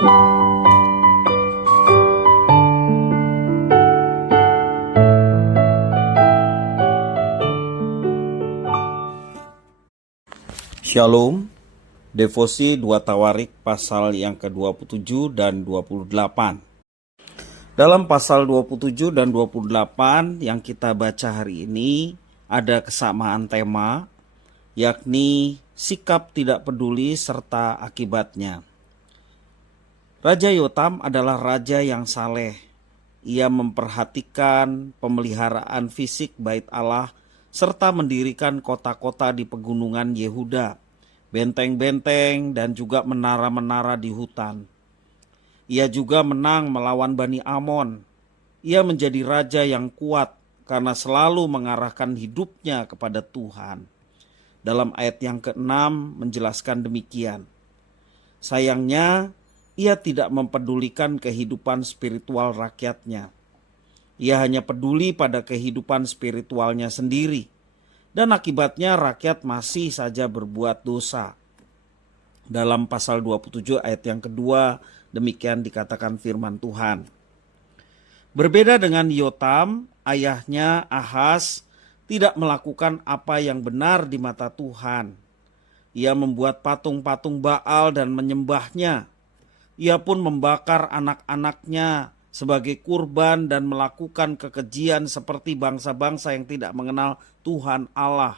Shalom, devosi 2 Tawarik pasal yang ke-27 dan 28. Dalam pasal 27 dan 28 yang kita baca hari ini ada kesamaan tema, yakni sikap tidak peduli serta akibatnya. Raja Yotam adalah raja yang saleh. Ia memperhatikan pemeliharaan fisik bait Allah serta mendirikan kota-kota di pegunungan Yehuda, benteng-benteng dan juga menara-menara di hutan. Ia juga menang melawan Bani Amon. Ia menjadi raja yang kuat karena selalu mengarahkan hidupnya kepada Tuhan. Dalam ayat yang ke-6 menjelaskan demikian. Sayangnya, ia tidak mempedulikan kehidupan spiritual rakyatnya. Ia hanya peduli pada kehidupan spiritualnya sendiri. Dan akibatnya rakyat masih saja berbuat dosa. Dalam pasal 27 ayat yang kedua, demikian dikatakan firman Tuhan. Berbeda dengan Yotam, ayahnya Ahaz tidak melakukan apa yang benar di mata Tuhan. Ia membuat patung-patung Baal dan menyembahnya. Ia pun membakar anak-anaknya sebagai kurban dan melakukan kekejian seperti bangsa-bangsa yang tidak mengenal Tuhan Allah.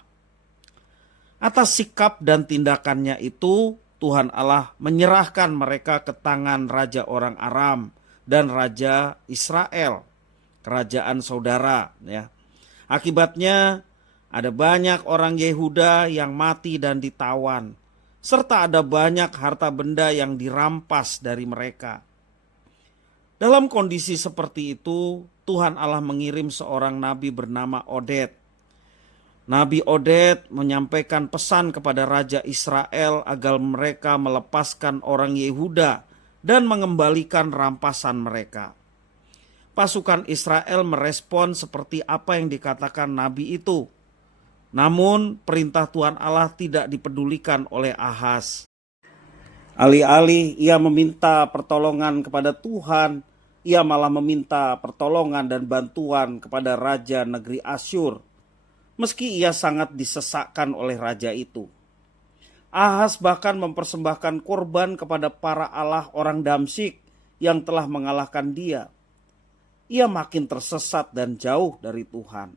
Atas sikap dan tindakannya itu, Tuhan Allah menyerahkan mereka ke tangan Raja orang Aram dan Raja Israel, kerajaan saudara. Akibatnya ada banyak orang Yehuda yang mati dan ditawan, serta ada banyak harta benda yang dirampas dari mereka. Dalam kondisi seperti itu, Tuhan Allah mengirim seorang nabi bernama Oded. Nabi Oded menyampaikan pesan kepada Raja Israel agar mereka melepaskan orang Yehuda dan mengembalikan rampasan mereka. Pasukan Israel merespon seperti apa yang dikatakan nabi itu. Namun perintah Tuhan Allah tidak dipedulikan oleh Ahaz. Alih-alih ia meminta pertolongan kepada Tuhan, ia malah meminta pertolongan dan bantuan kepada raja negeri Asyur, meski ia sangat disesakkan oleh raja itu. Ahaz bahkan mempersembahkan korban kepada para allah orang Damsyik yang telah mengalahkan dia. Ia makin tersesat dan jauh dari Tuhan.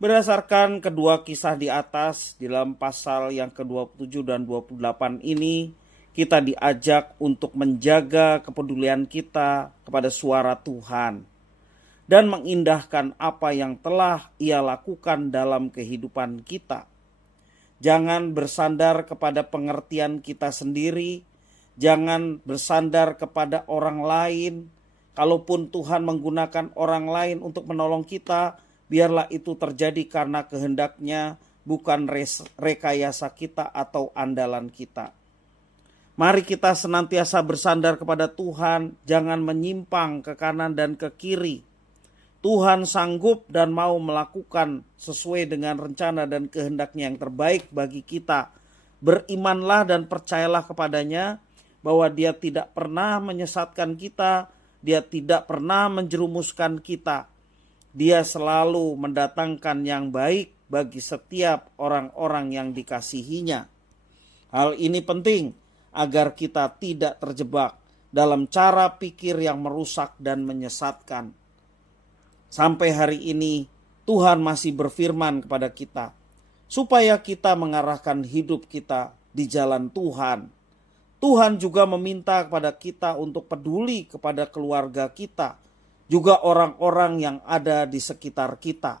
Berdasarkan kedua kisah di atas, di dalam pasal yang ke-27 dan 28 ini, kita diajak untuk menjaga kepedulian kita kepada suara Tuhan dan mengindahkan apa yang telah Ia lakukan dalam kehidupan kita. Jangan bersandar kepada pengertian kita sendiri, jangan bersandar kepada orang lain. Kalaupun Tuhan menggunakan orang lain untuk menolong kita, biarlah itu terjadi karena kehendaknya, bukan rekayasa kita atau andalan kita. Mari kita senantiasa bersandar kepada Tuhan, jangan menyimpang ke kanan dan ke kiri. Tuhan sanggup dan mau melakukan sesuai dengan rencana dan kehendaknya yang terbaik bagi kita. Berimanlah dan percayalah kepadanya bahwa Dia tidak pernah menyesatkan kita, Dia tidak pernah menjerumuskan kita. Dia selalu mendatangkan yang baik bagi setiap orang-orang yang dikasihinya. Hal ini penting agar kita tidak terjebak dalam cara pikir yang merusak dan menyesatkan. Sampai hari ini Tuhan masih berfirman kepada kita supaya kita mengarahkan hidup kita di jalan Tuhan. Tuhan juga meminta kepada kita untuk peduli kepada keluarga kita, juga orang-orang yang ada di sekitar kita,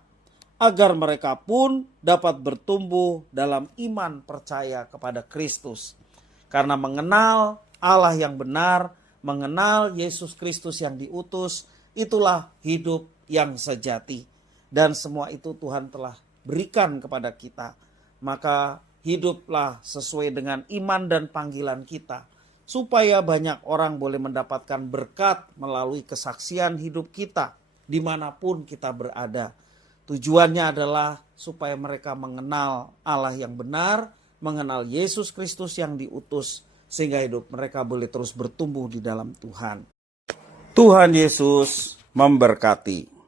agar mereka pun dapat bertumbuh dalam iman percaya kepada Kristus. Karena mengenal Allah yang benar, mengenal Yesus Kristus yang diutus, itulah hidup yang sejati. Dan semua itu Tuhan telah berikan kepada kita. Maka hiduplah sesuai dengan iman dan panggilan kita, supaya banyak orang boleh mendapatkan berkat melalui kesaksian hidup kita dimanapun kita berada. Tujuannya adalah supaya mereka mengenal Allah yang benar, mengenal Yesus Kristus yang diutus, sehingga hidup mereka boleh terus bertumbuh di dalam Tuhan. Tuhan Yesus memberkati.